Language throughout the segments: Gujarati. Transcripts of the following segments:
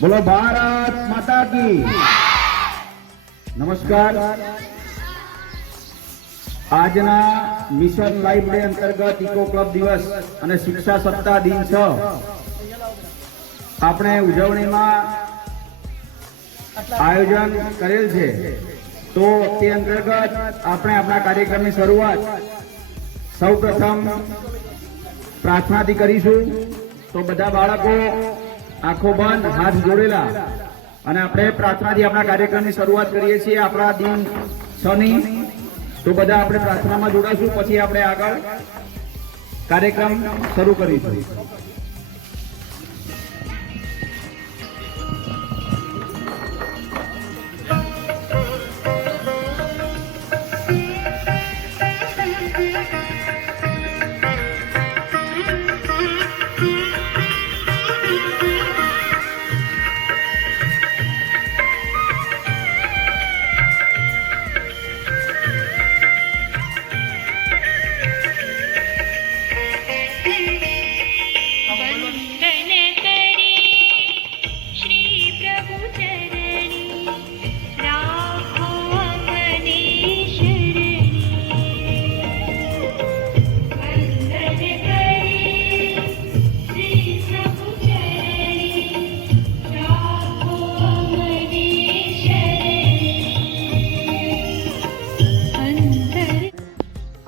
बोलो भारत माता की। नमस्कार। આજના મિશન લાઈફ ડે અંતર્ગત ઇકો ક્લબ દિવસ અને શિક્ષા સપ્તાહ દિન 6 આપણે ઉજવણીમાં આયોજન કરેલ છે। તો તે અંતર્ગત આપણે આપણા કાર્યક્રમની શરૂઆત સૌપ્રથમ પ્રાર્થનાથી કરીશું। તો બધા બાળકો આંખો બંધ, હાથ જોડેલા, અને આપણે પ્રાર્થનાથી આપણા કાર્યક્રમની શરૂઆત કરીએ છીએ આપણા દિન 6 ની। तो बधा आपणे प्रार्थनामां जोडाशुं, पछी आपणे आगळ कार्यक्रम शरू करीशुं।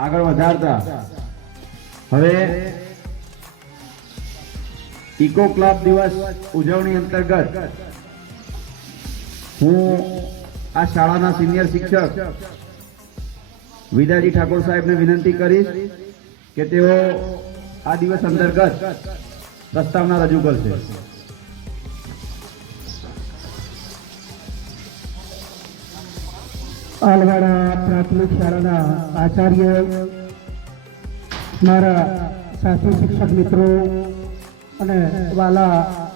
આગળ વધારતા હવે ઇકો ક્લબ દિવસ ઉજવણી અંતર્ગત હું આ શાળાના સિનિયર શિક્ષક વિદાજી ઠાકોર સાહેબને વિનંતી કરીશ કે તેઓ આ દિવસ અંતર્ગત પ્રસ્તાવના રજૂ કરશે। आलवाड़ा प्राथमिक शाला आचार्य, मारा साथी शिक्षक मित्रों अने वाला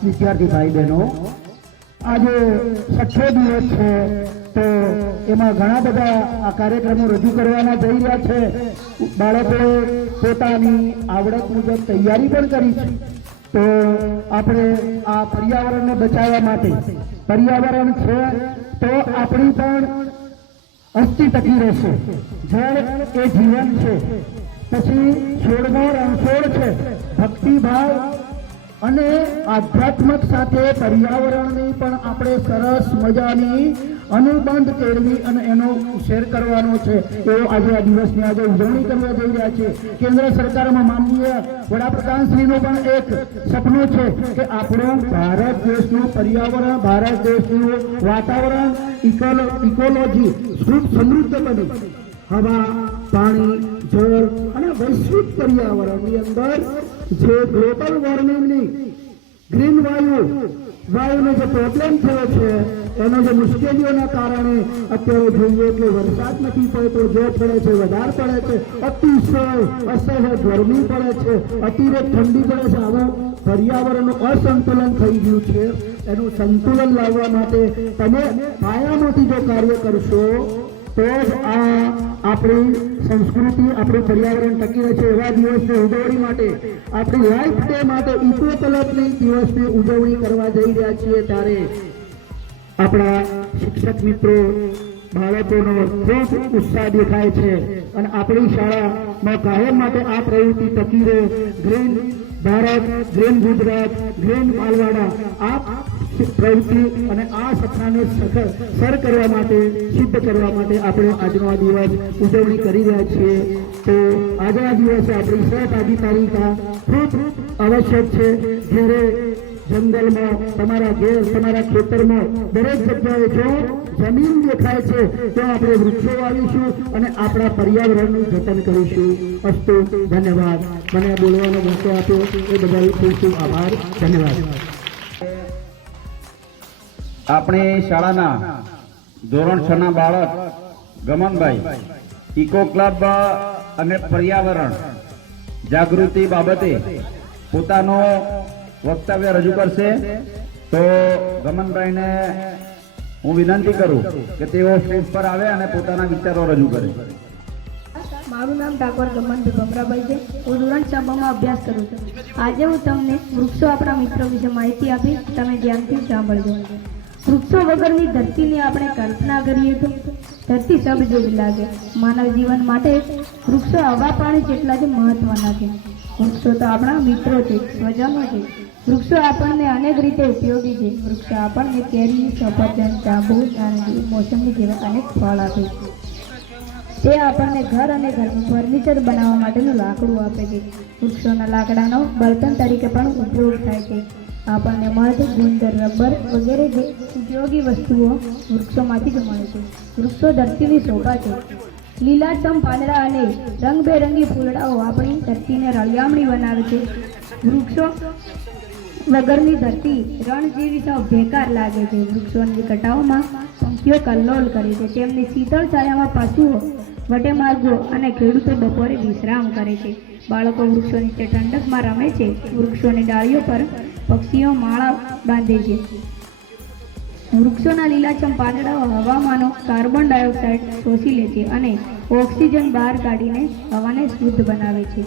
विद्यार्थी भाई बहनों, आज 6 दिवस है तो एमां घणा बधा आ कार्यक्रमों रजू करवाना जई रह्या छे। बाळकोए पोतानी आवडत मुजब तैयारी पण करी छे। तो आपणे आ पर्यावरणने बचाववा माटे, पर्यावरण छे तो आपणी पण अस्थि टकी रहेशे। जल ए जीवन छे, पछी छोड़नो रણछોડ छे। भक्तिभाव अने आध्यात्मक साथे पर्यावरणनी पण आपणे सरस मजानी अनुबंध केळवी अने एनो शेर करवानो छे। एवो आज आ दिवसनी आज उजवणी करवा जई रह्या छे। केंद्र सरकारमां माननीय वडाप्रधानश्रीनो पण एक सपनो छे के आपणो भारत देशनुं पर्यावरण, भारत देशनुं वातावरण इकोलॉजी खूब समृद्ध बने। हवा, पानी, जल અને વૈશ્વિક પર્યાવરણની અંદર જે ગ્લોબલ વોર્મિંગની ગ્રીન વાયુનો જે પ્રોબ્લેમ થયો છે, એનો જે મુશ્કેલીઓના કારણે અત્યારે જોઈએ કે વરસાદ નથી પડતો, જો પડે છે વધારે પડે છે, અતિશય અસહ્ય ગરમી પડે છે, અતિરેક ઠંડી પડે છે। આવું પર્યાવરણનું અસંતુલન થઈ ગયું છે। એનું સંતુલન લાવવા માટે તમે પાયામાંથી જો કાર્ય કરશો तो अपनी संस्कृति, अपनी पर्यावरण टकी रहे छे। एवा दिवसनी उजवणी माटे, अपनी लाइफ डे माटे इको क्लबनी दिवसनी उजवणी करवा जई रह्या छीए। त्यारे अपना शिक्षक मित्रों, बाळकोनो खूब उत्साह देखाय छे अने आपणी शाळामां कायम माटे आ प्रवृत्ति टकी रहे। Green Bharat, green Gujarat, green Alwada आ प्रवृत्ति અને આ સપનાને સર કરવા માટે, સિદ્ધ કરવા માટે આપણે આજનો આ દિવસ ઉજવણી કરી રહ્યા છીએ। તો આજના દિવસે આપણી સહભાગીદારીતા ખૂબ આવશ્યક છે। જ્યારે જંગલમાં, તમારા ઘેર, તમારા ખેતરમાં દરેક જગ્યાએ જો જમીન દેખાય છે તો આપણે વૃક્ષો વાવીશું અને આપણા પર્યાવરણનું જતન કરીશું। અસ્તુ, ધન્યવાદ। મને બોલવાનો મોકો આપ્યો એ બદલ ખૂબ ખૂબ આભાર। ધન્યવાદ। આપણે શાળાના ધોરણ 6 ના બાળક ગમનભાઈ ઇકો ક્લબ અને પર્યાવરણ જાગૃતિ બાબતે પોતાનો વક્તવ્ય રજૂ કરશે। તો ગમનભાઈને હું વિનંતી કરું કે તેઓ સ્ટેજ પર આવે અને પોતાના વિચારો રજૂ કરે। મારું નામ ઠાકોર ગમનભાઈ ભમરાભાઈ છે. હું ધોરણ 6માં અભ્યાસ કરું છું. આજે હું તમને વૃક્ષો આપણા મિત્રો વિશે માહિતી આપીશ. તમે ધ્યાનથી સાંભળજો. વૃક્ષો વગરની ધરતીની આપણે કલ્પના કરીએ તો ધરતી સબ જેવી લાગે. માનવ જીવન માટે વૃક્ષો હવા પાણી જેટલા જ મહત્વના છે. વૃક્ષો તો આપણા મિત્રો છે, સ્વજનો છે. વૃક્ષો આપણને અનેક રીતે ઉપયોગી છે. વૃક્ષો આપણને કેરી, સફરજન, જાંબુ, નારંગી, મોસંબી જેવા અનેક ફળ આપે છે. તે આપણને ઘર અને ઘરનું ફર્નિચર બનાવવા માટેનું લાકડું આપે છે. વૃક્ષોના લાકડાનો બળતણ તરીકે પણ ઉપયોગ થાય છે. આપણને મધ, ગુંદર, રબર વગેરે જે ઉપયોગી વસ્તુઓ વૃક્ષોમાંથી જ મળે છે. વૃક્ષો ધરતીની શોભા છે. લીલાછમ પાંદડા અને રંગબેરંગી ફૂલડાઓ આપણી ધરતીને રળિયામણી બનાવે છે. વૃક્ષો વગરની ધરતી રણ જેવી સાવ બેકાર લાગે છે. વૃક્ષોની કટાઓમાં પંખીઓ કલ્લોલ કરે છે. તેમની શીતળ છાયામાં પશુઓ વટે માર્ગો અને ખેડૂતો બપોરે વિશ્રામ કરે છે. બાળકો વૃક્ષો નીચે ઠંડકમાં રમે છે. વૃક્ષોની ડાળીઓ પર પક્ષીઓ માળા બાંધે છે. વૃક્ષોના લીલાછમ પાંદડાઓ હવામાંનો કાર્બન ડાયોક્સાઇડ શોષી લે છે અને ઓક્સિજન બહાર કાઢીને હવાને શુદ્ધ બનાવે છે.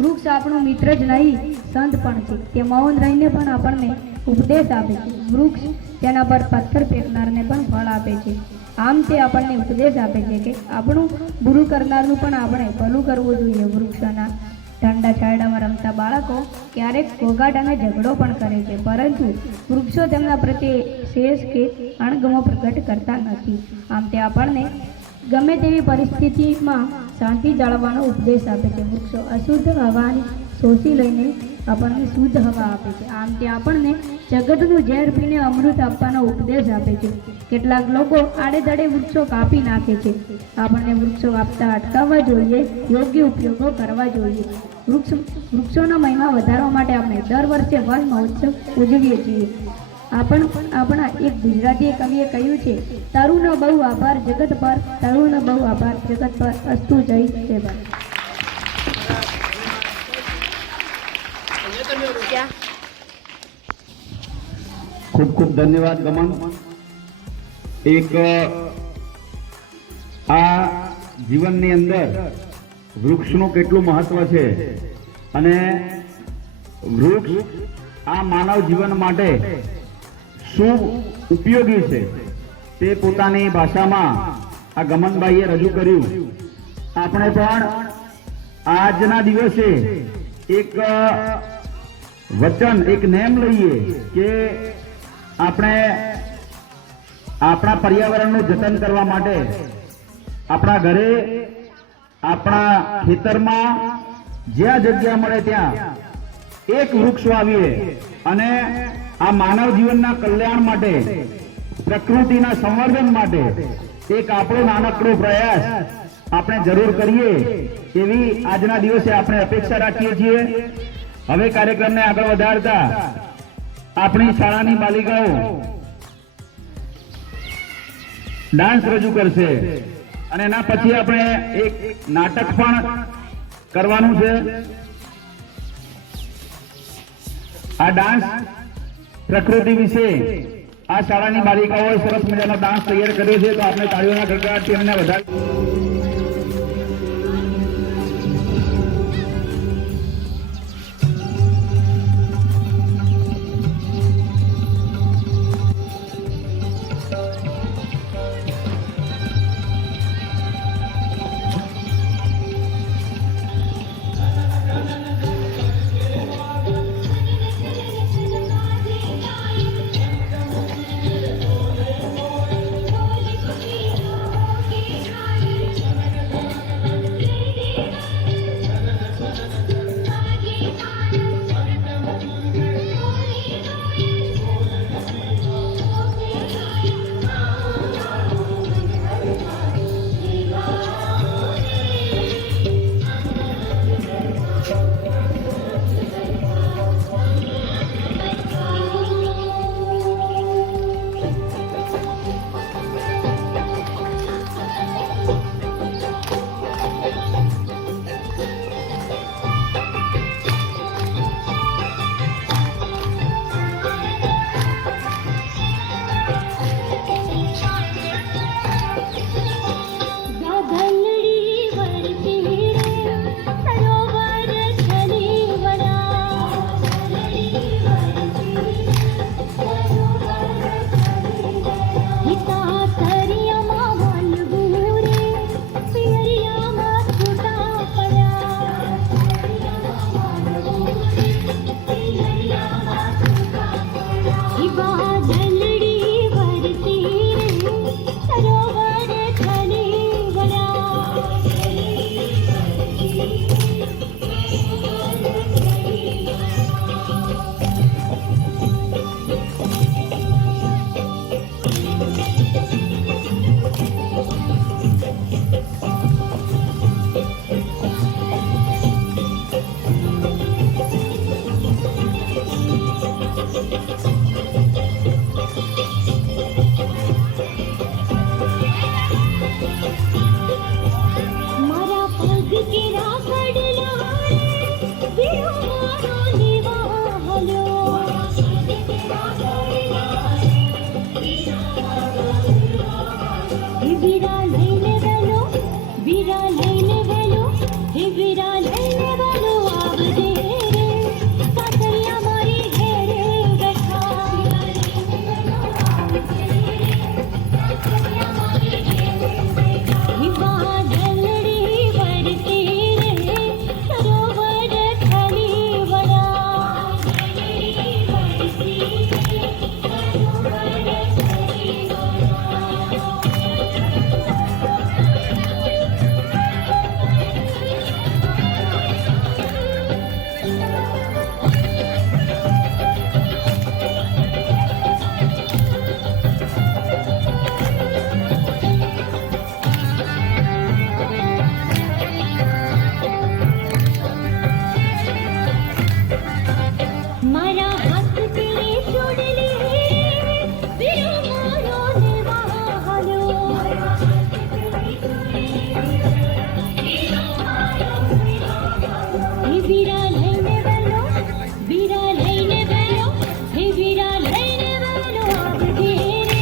વૃક્ષ આપણો મિત્ર જ નહીં, સંત પણ છે. તે મૌન રહીને પણ આપણને ઉપદેશ આપે છે. વૃક્ષ તેના પર પથ્થર ફેંકનારને પણ ફળ આપે છે. આમ તે આપણને ઉપદેશ આપે છે કે આપણું બુરું કરનારનું પણ આપણે ભલું કરવું જોઈએ. વૃક્ષોના ઠંડા છાયડામાં રમતા બાળકો ક્યારેક ઘોઘાટ અને ઝઘડો પણ કરે છે, પરંતુ વૃક્ષો તેમના પ્રત્યે શેષ કે અણગમો પ્રગટ કરતા નથી. આમ તે આપણને ગમે તેવી પરિસ્થિતિમાં શાંતિ જાળવવાનો ઉપદેશ આપે છે. વૃક્ષો અશુદ્ધ હવાને શોષી લઈને આપણને શુદ્ધ હવા આપે છે. આમ તે આપણને જગતનું ઝેર પીને અમૃત આપવાનો ઉપદેશ આપે છે. કેટલાક લોકો આડેધડે વૃક્ષો કાપી નાખે છે. આપણને વૃક્ષો કાપતા અટકાવવા જોઈએ, યોગ્ય ઉપયોગો કરવા જોઈએ. વૃક્ષોનો મહિમા વધારવા માટે આપણે દર વર્ષે વન મહોત્સવ ઉજવીએ છીએ. આપણા એક ગુજરાતી કવિએ કહ્યું છે, તારુંનો બહુ આભાર જગત પર, તારુંનો બહુ આભાર જગત પર, અસ્તુ જય સેવા. ખૂબ ખૂબ ધન્યવાદ ગમન. એક આ જીવનની અંદર વૃક્ષનું કેટલું મહત્વ છે અને વૃક્ષ આ માનવ જીવન માટે શું ઉપયોગી છે તે પોતાની ભાષામાં આ ગમનભાઈએ રજૂ કર્યું. આપણે પણ આજના દિવસે એક વચન, એક નેમ લઈએ કે આપણે આપણા પર્યાવરણનું જતન કરવા માટે આપણા ઘરે, આપણા ખેતરમાં જ્યાં જગ્યા મળે ત્યાં એક વૃક્ષ વાવીએ અને આ માનવ જીવનના કલ્યાણ માટે, પ્રકૃતિના સંવર્ધન માટે એક આપણો નાનકડો પ્રયાસ આપણે જરૂર કરીએ એવી આજના દિવસે આપણે અપેક્ષા રાખીએ છીએ. હવે કાર્યક્રમને આગળ વધારતા આપણી શાળાની બાલિકાઓ ડાન્સ રજૂ કરશે અને એના પછી આપણે એક નાટક પણ કરવાનું છે. આ ડાન્સ પ્રકૃતિ વિશે આ શાળાની બાલિકાઓએ સરસ મજાનો ડાન્સ તૈયાર કર્યો છે, તો આપણે તાળીઓના ગડગડાટથી એમને વધારે મારા પગ કેરા કડલા વીરો મારો લેવા હલ્યો વીરા લઈને વેલો વીરા લઈને વેલો હે વીરા લઈને વેલો આવજે રે સાસરિયા મારી ઘેરે બેઠા હિવા ગલડી વરતી રે સરોવર ખાલી વડા મારા હાથ તેરી છોડલી વીરો મારો લેવા હાલ્યો હે વીરા લઈને વેલો વીરા લઈને વેલો હે વીરા લઈને વેલો આવજે રે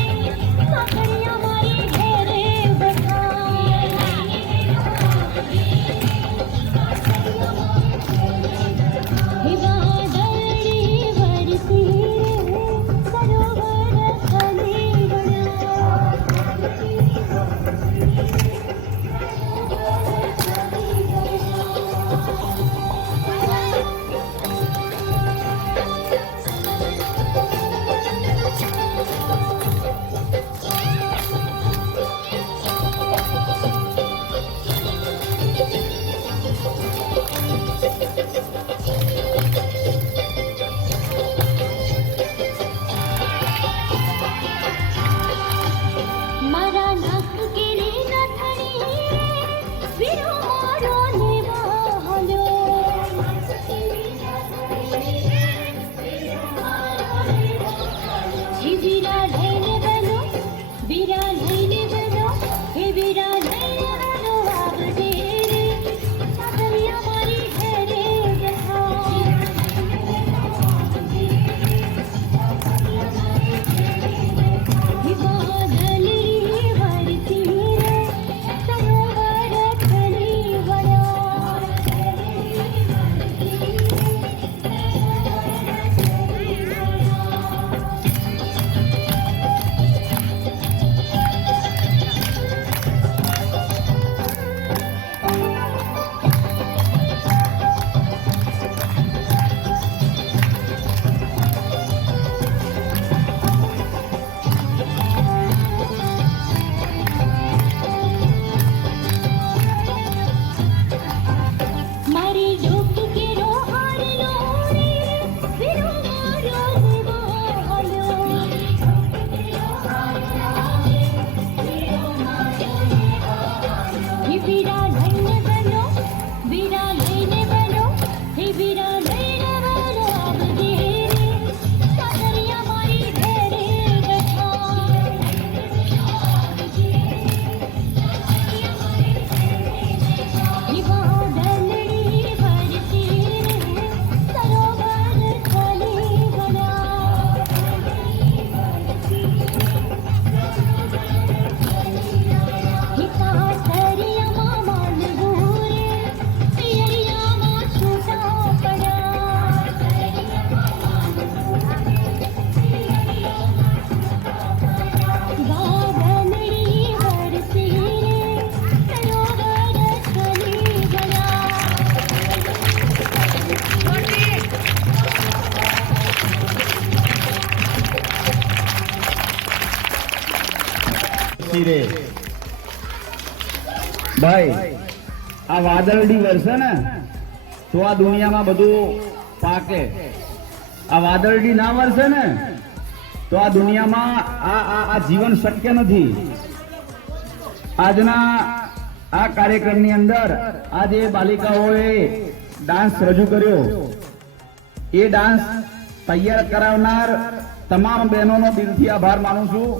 સાસરિયા મારી ઘેરે બેઠા હિવા ગલડી વરતી રે સરોવર ખાલી મારા નાક કેરી નથણી વીરો મારો લેવા હલ્યો હે વીરા લઈને વેલો વીરા લઈને વેલો હે વીરા લઈને વેલો આવજે રે સાસરિયા મારી ઘેરે બેઠા હિવા ગલડી વરતી રે સરોવર ખાલી મારી ડોક કેરો હારલો રે વીરો મારો લેવા હાલ્યો હે વીરા લઈને વેલો વીરા લઈને વેલો હે વીરા લઈને વેલો આવજે રે સાસરિયા મારી ઘેરે બેઠા હિવા ગલડી વરતી રે સરોવર ખાલી હિતા સરિયામાં માનવું રે પિયરિયામાં છૂટા પડ્યા વા ગલડી વરતી રે સરોવર ખાલી રે ભાઈ આ વાદળડી વરસે ને તો આ દુનિયામાં બધું પાકે. આ વાદળડી ના વરસે ને તો આ દુનિયામાં આ જીવન શક્ય નથી. આજના આ કાર્યક્રમની અંદર આજે બાલિકાઓએ ડાન્સ રજૂ કર્યો. એ ડાન્સ તૈયાર કરાવનાર તમામ બહેનોનો દિલથી આભાર માનું છું.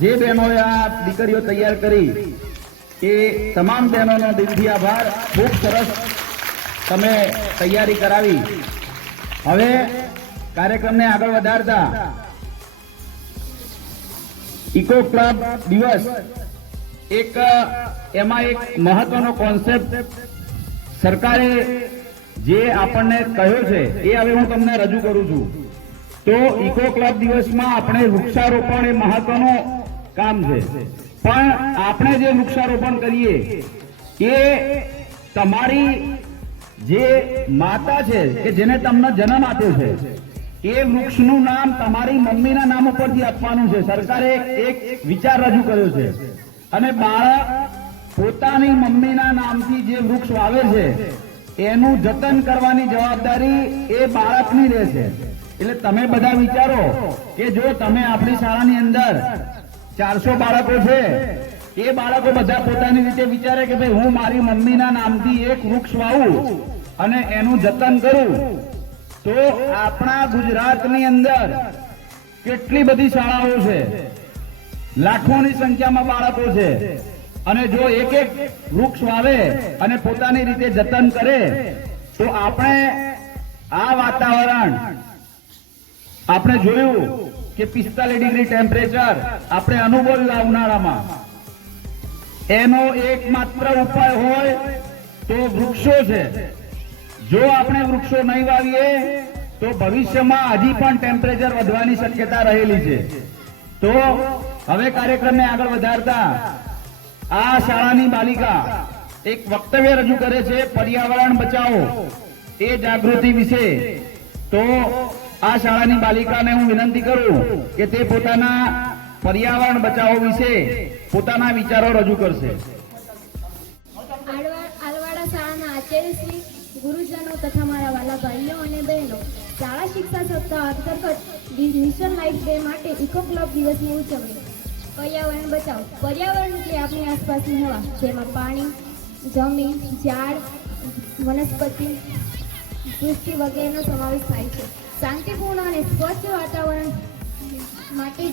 જે બહેનોએ આ દીકરીઓ તૈયાર કરી એ તમામ બહેનોનો દિલથી આભાર. ખૂબ સરસ તમે તૈયારી કરાવી. હવે કાર્યક્રમને આગળ વધારતા ઇકો ક્લબ દિવસ એમાં એક મહત્વનો કોન્સેપ્ટ સરકારે જે આપણને કહ્યો છે એ હવે હું તમને રજૂ કરું છું. તો ઇકો ક્લબ દિવસમાં આપણે વૃક્ષારોપણ એ મહત્વનું કામ છે, પણ આપણે જે વૃક્ષારોપણ કરીએ એ તમારી જે માતા છે કે જેને તમને જન્મ આપ્યો છે એ વૃક્ષનું નામ તમારી મમ્મીના નામ ઉપરથી આપવાનું છે. સરકારે એક વિચાર રજૂ કર્યો છે અને બાળક પોતાની મમ્મીના નામથી જે વૃક્ષ વાવે છે એનું જતન કરવાની જવાબદારી એ બાળકની રહેશે. એટલે તમે બધા વિચારો કે જો તમે આપણી શાળાની અંદર 400 બાળકો છે, એ બાળકો બધા પોતાની રીતે વિચારે કે ભાઈ હું મારી મમ્મીના નામથી એક વૃક્ષ વાવું અને એનું જતન કરું, તો આપણા ગુજરાતની અંદર કેટલી બધી શાળાઓ છે, લાખોની સંખ્યામાં બાળકો છે, અને જો એક એક વૃક્ષ વાવે અને પોતાની રીતે જતન કરે તો આપણે આ વાતાવરણ આપણે જોયું કે 45 ડિગ્રી ટેમ્પરેચર આપણે અનુભવ્યું આ ઉનાળામાં. એનો એકમાત્ર ઉપાય હોય તો વૃક્ષો છે. જો આપણે વૃક્ષો નહીં વાવીએ તો ભવિષ્યમાં હજી પણ ટેમ્પરેચર વધવાની શક્યતા રહેલી છે. તો હવે કાર્યક્રમને આગળ વધારતા આ શાળાની બાલિકા એક વક્તવ્ય રજૂ કરે છે પર્યાવરણ બચાવો એ જાગૃતિ વિશે. તો આ શાળાની બાલિકાને હું વિનંતી કરું કે તે પોતાના પર્યાવરણ બચાવો વિશે પોતાના વિચારો રજૂ કરશે. આલવાડા શાળાના આચાર્યશ્રી, ગુરુજનો તથા મારા વાલા ભાઈઓ અને બહેનો, શાળા શિક્ષા સપ્તાહ અંતર્ગત મિશન લાઈફ ડે માટે ઇકો ક્લબ દિવસની ઉજવણી. પર્યાવરણ બચાવો. પર્યાવરણ એટલે આપણી આસપાસની હવા, જેમાં પાણી, જમીન, ઝાડ, વનસ્પતિ, પૃથ્વી વગેરેનો સમાવેશ થાય છે. શાંતિપૂર્ણ અને સ્વચ્છ વાતાવરણ માટે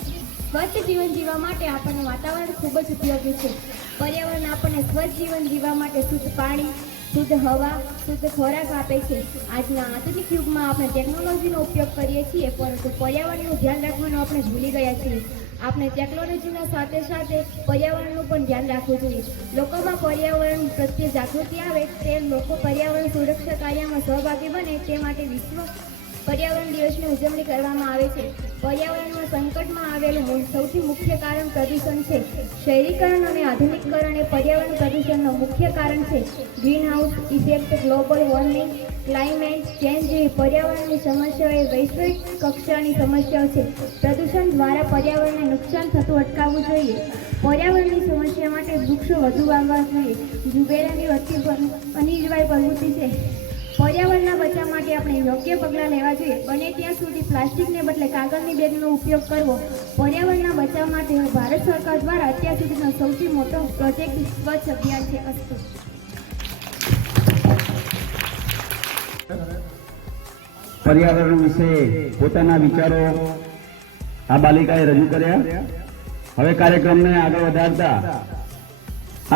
સ્વચ્છ જીવન જીવવા માટે આપણને વાતાવરણ ખૂબ જ ઉપયોગી છે. પર્યાવરણ આપણને સ્વચ્છ જીવન જીવવા માટે શુદ્ધ પાણી, શુદ્ધ હવા, શુદ્ધ ખોરાક આપે છે. આજના આધુનિક યુગમાં આપણે ટેકનોલોજીનો ઉપયોગ કરીએ છીએ, પરંતુ પર્યાવરણનું ધ્યાન રાખવાનું આપણે ભૂલી ગયા છીએ. આપણે ટેકનોલોજીના સાથે સાથે પર્યાવરણનું પણ ધ્યાન રાખવું જોઈએ. લોકોમાં પર્યાવરણ પ્રત્યે જાગૃતિ આવે તે લોકો પર્યાવરણ સુરક્ષા કાર્યમાં સહભાગી બને તે માટે વિશ્વ પર્યાવરણ દિવસની ઉજવણી કરવામાં આવે છે. પર્યાવરણમાં સંકટમાં આવેલું સૌથી મુખ્ય કારણ પ્રદૂષણ છે. શહેરીકરણ અને આધુનિકીકરણ એ પર્યાવરણ પ્રદૂષણનું મુખ્ય કારણ છે. Greenhouse effect, global warming, climate change જેવી પર્યાવરણની સમસ્યાઓ એ વૈશ્વિક કક્ષાની સમસ્યાઓ છે. પ્રદૂષણ દ્વારા પર્યાવરણને નુકસાન થતું અટકાવવું જોઈએ. પર્યાવરણની સમસ્યા માટે વૃક્ષો વધુ વાવવા જોઈએ. ઝુંબેરાની વચ્ચે અનિવાર્ય પ્રવૃત્તિ છે. પર્યાવરણના બચાવ માટે આપણે યોગ્ય પગલાં લેવા જોઈએ. બને ત્યાં સુધી પ્લાસ્ટિકને બદલે કાગળની બેગનો ઉપયોગ કરવો. પર્યાવરણના બચાવ માટે ભારત સરકાર દ્વારા અત્યાર સુધીનો સૌથી મોટો પ્રોજેક્ટ સ્વચ્છ અભિયાન છે. અસ્તુ. પર્યાવરણ વિશે પોતાના વિચારો આ બાલિકાએ રજૂ કર્યા. હવે કાર્યક્રમને આગળ વધારતા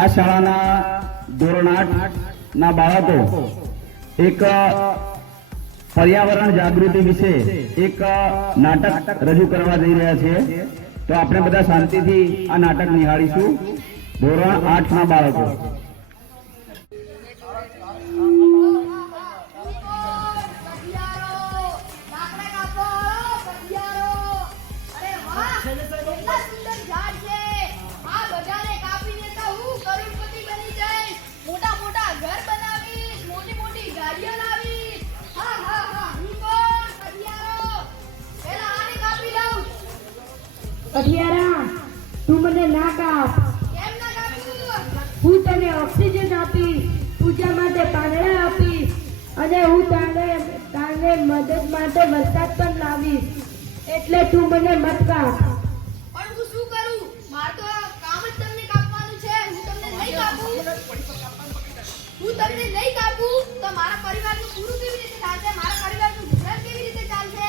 આ શાળાના ધોરણ 8 ના બાળકો એક પર્યાવરણ જાગૃતિ વિશે એક નાટક રજૂ કરવા જઈ રહ્યા છે. તો આપણે બધા શાંતિથી આ નાટક નિહાળીશું. ધોરણ 8 ના બાળકો. કઠિયારા, તું મને ના કાપ. હું તને ઓક્સિજન આપીશ, પૂજા માટે પાંદડા આપીશ, અને હું તારે મદદ માટે વરસાદ પણ લાવીશ. એટલે તું મને મત કાપ. પણ હું શું કરું? માર તો કામ જ તમને કાપવાનું છે. હું તમને નહીં કાપું તો મારા પરિવારનું પૂરું કેવી રીતે ચાલશે? મારા પરિવારનું ગુજરાન કેવી રીતે ચાલશે?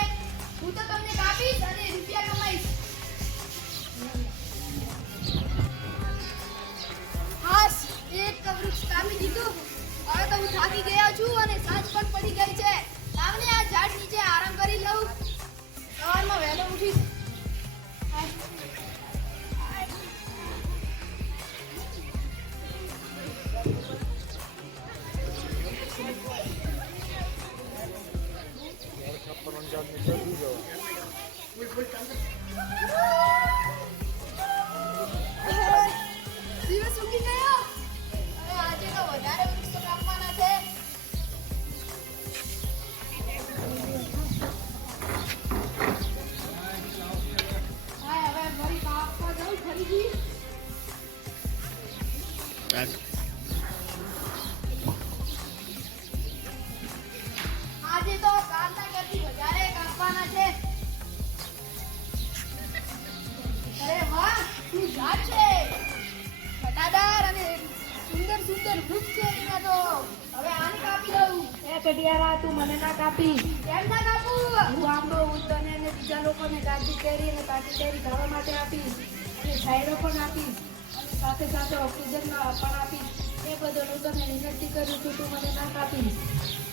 કટિયારા તું મને ના કાપી. કેમ ના કાપું? હું આંબો હું તને અને બીજા લોકોને કાચી કેરી અને કાચી કેરી ખાવા માટે આપીશ અને છાંયડો પણ આપીશ અને સાથે સાથે ઓક્સિજન પણ આપીશ. એ બદલ હું તને વિનંતી કરું છું તું મને ના કાપીશ.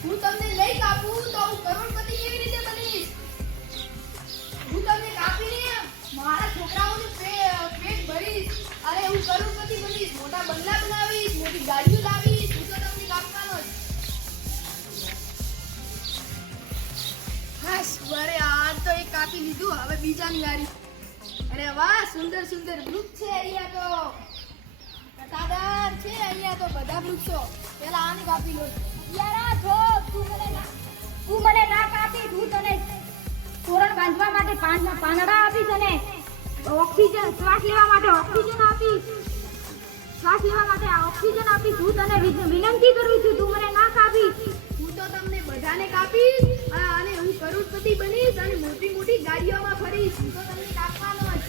હું તમને નહીં કાપું તો હું કરોડપતિ કેવી રીતે બનીશ? હું તમને કાપીને મારા છોકરાઓનું પેટ ભરીશ અને હું કરોડપતિ બનીશ, મોટા બંગલા બનાવીશ, મોટી ગાડીઓ લાવીશ. હું તો તમને કાપવાનો જ. હાશ, અરે આ તો એક કાપી લીધું, હવે બીજાની વારી. અરે વાહ, સુંદર સુંદર વૃક્ષ છે અહીંયા તો. કટાદાર છે અહીંયા તો બધા વૃક્ષો. પેલા આને કાપી લો. યારા છો, તું મને ના કાપી. હું તને તોરણ બાંધવા માટે પાંદડા આપીશ અને ઓક્સિજન શ્વાસ લેવા માટે ઓક્સિજન આપીશ. હું તને વિનંતી કરું છું તું મને ના કાપીશ. હું તો તમને બધાને કાપીશ અને હું કરોડપતિ બનીશ અને મોટી મોટી ગાડીઓમાં ફરીશ. હું તો તમને કાપવાનો જ.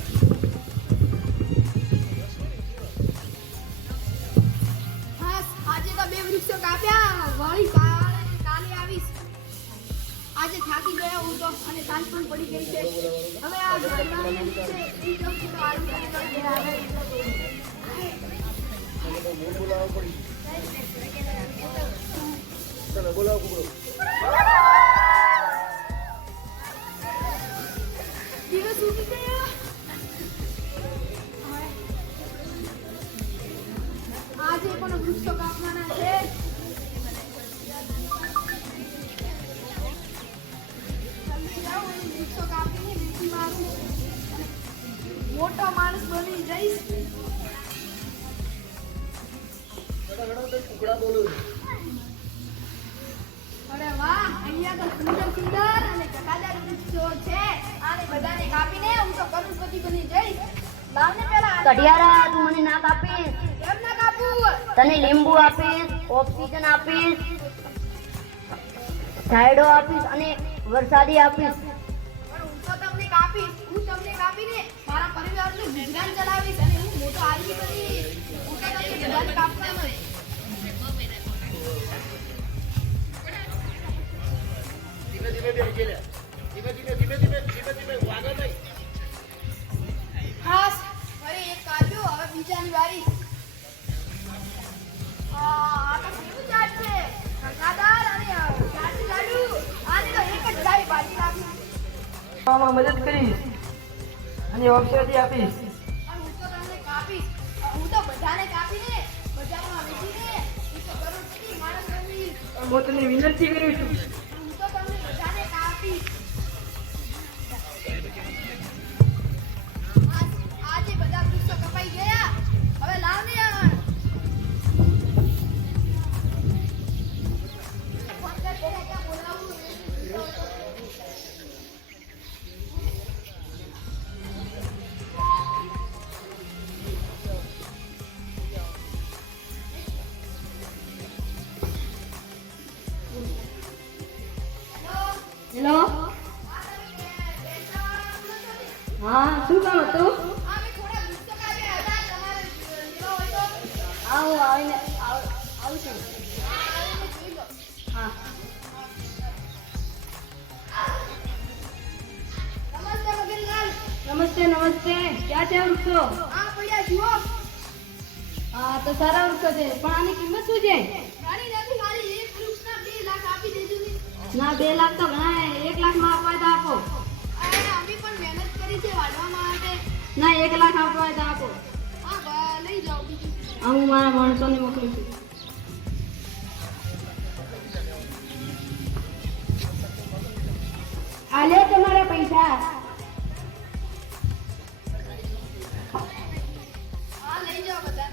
હા, આજે તો 2 વૃક્ષો કાપ્યા, વળી કાલે આવીશ. આજે થાકી ગયા હું તો અને સાંજ પણ પડી ગઈ છે. હવે આ ઘરવાળાને નીચે ઈ જઉં છું તો આવી જાય તો આવે. દિવસ ઉગી ગયો. આજે પણ વૃક્ષો કાપવાના છે. જલ્દી જાઓ અને વૃક્ષો કાપીને વીંટી મારું. મોટો માણસ બની જઈશ. અરે વાહ, અહીંયા તો સુંદર સુંદર અને ચકાદાર વૃક્ષો છે. આને બધાને કાપીને હું તો કરોડપતિ બની જઈશ. લાવને પેલા કઢિયારા તું મને ના કાપીશ. કેમ ના કાપું? તને લીંબુ આપીશ, ઓક્સિજન આપીશ, છાંયડો આપીશ અને વરસાદી આપીશ. પણ હું તો તમને કાપીશ. હું તમને કાપીને મારા પરિવારનું ગુજરાન ચલાવીશ અને હું મોટો આદમી બનીશ. હું તો તમને બધાને કાપવાનો જ. ખાસ ફરી એક કાપ્યો, હવે બીજાની વારી. આ તો કેવું ઝાડ છે? ઘટાદાર અને ઝાડનું ઝાડું. આને તો એક જ ડાળી બાજી નાખી. મદદ કરીશ અને ઔષધિ આપીશ. અને હું તો તમને કાપીશ. હું તો બધાને કાપીને બજારમાં વેચીને હું તો કરોડપતિ માણસ બનીશ. હું તને વિનંતી કરું છું. હું તો તમને બધાને કાપીશ. આજે બધા વૃક્ષો કપાઈ ગયા. હવે લાવને આ. ફોન કર પેલા ક્યાં બોલાવું. હેલો, હા શું કામ હતું? અમે થોડા વૃક્ષો કાપ્યા હતા. તમારે લેવા હોય તો આવું આવીને આવું છું. આવીને જોઈ લો. હા નમસ્તે મગનલાલ. નમસ્તે નમસ્તે. ક્યાં છે વૃક્ષો? આ પડ્યા જુઓ. હા તો સારા વૃક્ષો છે પણ આની કિંમત શું છે? ઘણી નથી, મારી એક વૃક્ષના 2 લાખ આપી દેજો ને. ના 2 લાખ તો ઘણા 1 લાખમાં આપવા હોય તો આપો. અરે અમે પણ મહેનત કરી છે વાઢવા માટે. ના 1 લાખ આપવા હોય તો આપો. હા, લઈ જાઓ બીજું. હું મારા માણસોને મોકલું છું. આ લે તમારા પૈસા. હા, લઈ જાઓ બધા.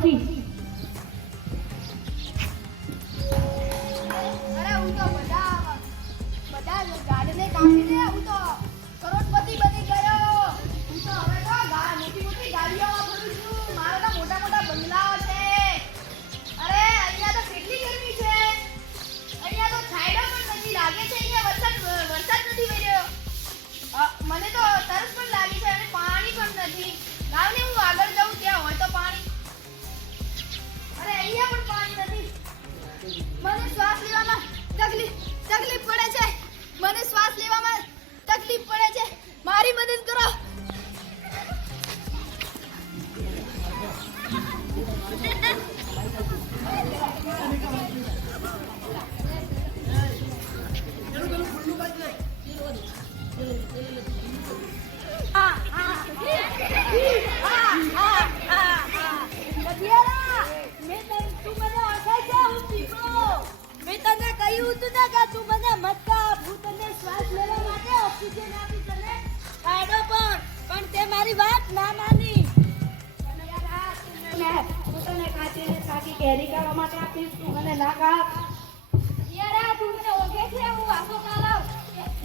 પછી અરે હું તો બધા ગાડીને કાપીને હું તો કરોડપતિ બની ગયો. હું તો હવે તો મોટી મોટી ગાડીઓમાં ફરું છું. મારા તો મોટા મોટા બંગલાઓ છે. અરે અહીંયા તો કેટલી ગરમી છે. અહીંયા તો છાંયડો પણ નથી. લાગે છે અહીંયા વરસાદ નથી પડ્યો. મને તો તરસ પણ લાગી છે અને પાણી પણ નથી. લાવ ને હું આગળ જાઉં, ત્યાં હોય તો પાણી. અરે અહીંયા પણ પાણી નથી. મને શ્વાસ લેવામાં તકલીફ પડે છે. મને શ્વાસ લેવામાં તકલીફ પડે છે. મારી મદદ કરો. મેં તને કહ્યું હતું ને કે તું મને મત કાપ. હું તને શ્વાસ લેવા માટે ઓક્સિજન આપી તને ફાયદો પણ તે મારી વાત ના માની. હું તને કાચીને કાકી કેરી કરવા માટે આપીશ. તું મને ના કાપ. યાર તું મને ઓળખે છે. હું વાસો ના લાવ.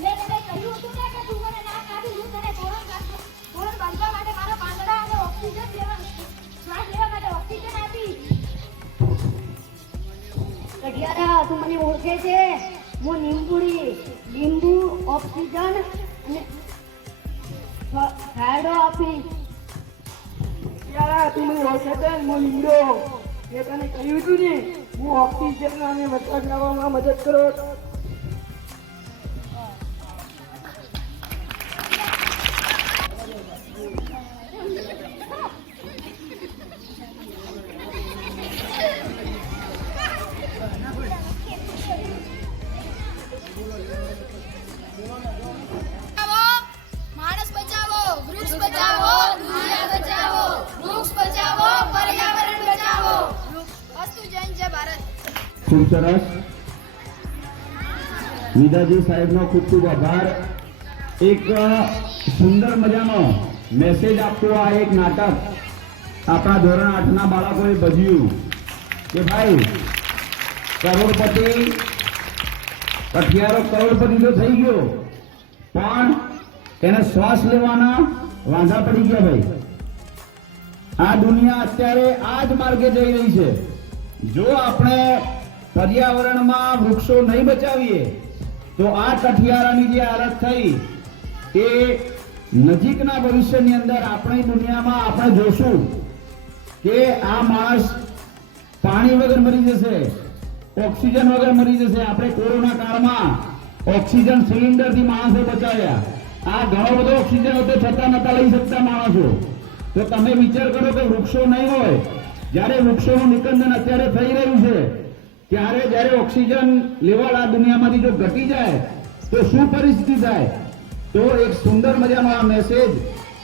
મેં તને કહ્યું હતું ને કે તું મને ના કાપી. હું તને તોરણ બાંધવા માટે મારા પાંદડા અને ઓક્સિજન લેવા શ્વાસ લેવા માટે ઓક્સિજન આપી. કઢિયારા તું મને ઓળખે છે. હું લીંબુ ઓક્સિજન અને ફાયદો આપીશ. યાર તું મને ઓળખે છે ને, હું લીંડો. મેં તને કહ્યું હતું ને હું ઓક્સિજન અને વરસાદ લાવવામાં મદદ કરો. માણસ બચાવો, વૃક્ષ બચાવો, દુનિયા બચાવો. વૃક્ષ બચાવો, પર્યાવરણ બચાવો. અસ્તુ જય હિન્દ, જય ભારત. ખૂબ સરસ. વિદાજી સાહેબનો ખૂબ ખૂબ આભાર. એક સુંદર મજાનો મેસેજ આપતો આ એક નાટક આપણા ધોરણ 8 ના બાળકોએ ભજવ્યું કે ભાઈ કરોડપતિ કઠિયારો કરોડપતિ તો થઈ ગયો, પણ એને શ્વાસ લેવાના વાંધા પડી ગયા. ભાઈ આ દુનિયા અત્યારે આ જ માર્ગે જઈ રહી છે. જો આપણે પર્યાવરણમાં વૃક્ષો નહીં બચાવીએ તો આ કઠિયારાની જે હાલત થઈ એ નજીકના ભવિષ્યની અંદર આપણી દુનિયામાં આપણે જોશું કે આ માણસ પાણી વગર મરી જશે, ઓક્સિજન વગર મરી જશે. આપણે કોરોના કાળમાં ઓક્સિજન સિલિન્ડરથી માણસો બચાવ્યા. આ ઘણો બધો ઓક્સિજન હતો છતાં નતા લઈ શકતા માણસો. તો તમે વિચાર કરો કે વૃક્ષો નહીં હોય, જ્યારે વૃક્ષોનું નિકંદન અત્યારે થઈ રહ્યું છે, ત્યારે જ્યારે ઓક્સિજન લેવલ આ દુનિયામાંથી જો ઘટી જાય તો શું પરિસ્થિતિ થાય. તો એક સુંદર મજાનો આ મેસેજ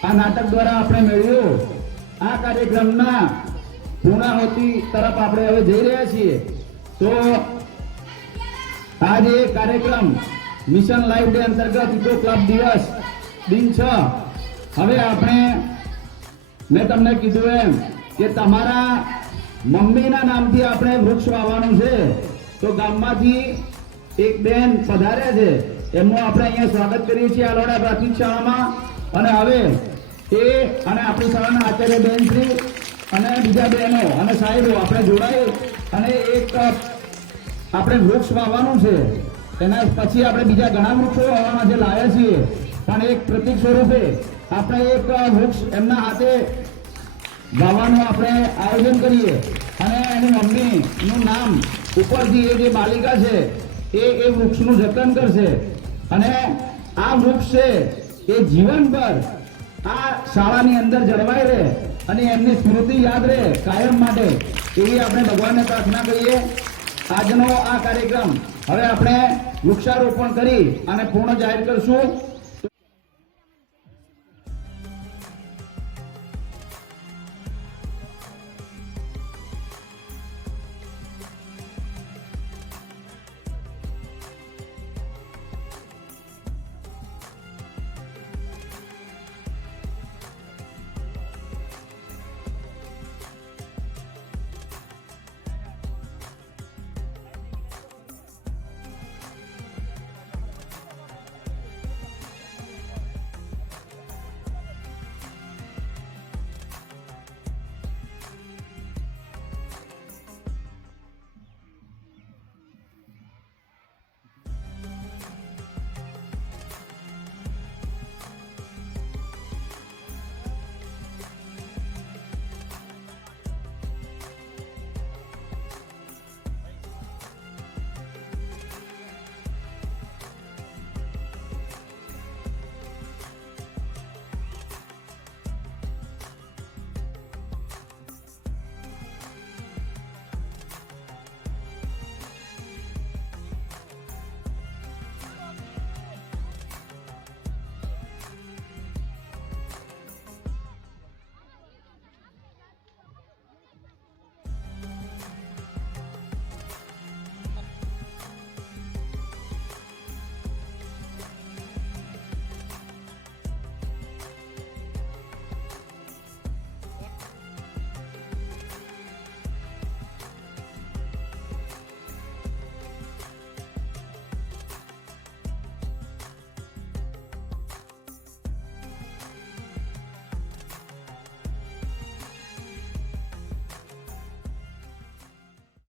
આ નાટક દ્વારા આપણે મેળવ્યો. આ કાર્યક્રમના પૂર્ણાહુતિ તરફ આપણે હવે જઈ રહ્યા છીએ. તો આ જે કાર્યક્રમ મિશન લાઈફ ડે અંતર્ગત ઇકો ક્લબ દિવસ દિન 6, હવે આપણે મેં તમને કીધું એમ કે તમારા મમ્મીના નામથી આપણે વૃક્ષ વાવવાનું છે. તો ગામમાંથી એક બેન પધાર્યા છે, એમનું આપણે અહીંયા સ્વાગત કરીએ છીએ આલોડા પ્રાથમિક શાળામાં. અને હવે એ અને આપણી શાળાના આચાર્ય બેનશ્રી અને બીજા બહેનો અને સાહેબો આપણે જોડાઈ અને એક આપણે વૃક્ષ વાવવાનું છે. એના પછી આપણે બીજા ઘણા વૃક્ષો વાવવાના જે લાવ્યા છીએ, પણ એક પ્રતીક સ્વરૂપે આપણે એક વૃક્ષ એમના હાથે વાવવાનું આપણે આયોજન કરીએ. અને એની મમ્મીનું નામ ઉપરથી એ જે બાલિકા છે એ વૃક્ષનું જતન કરશે. અને આ વૃક્ષ છે એ જીવનભર આ શાળાની અંદર જળવાઈ રહે અને એમની સ્મૃતિ યાદ રહે કાયમ માટે, એવી આપણે ભગવાનને પ્રાર્થના કરીએ. આજનો આ કાર્યક્રમ હવે આપણે વૃક્ષારોપણ કરી અને પૂર્ણ જાહેર કરશું.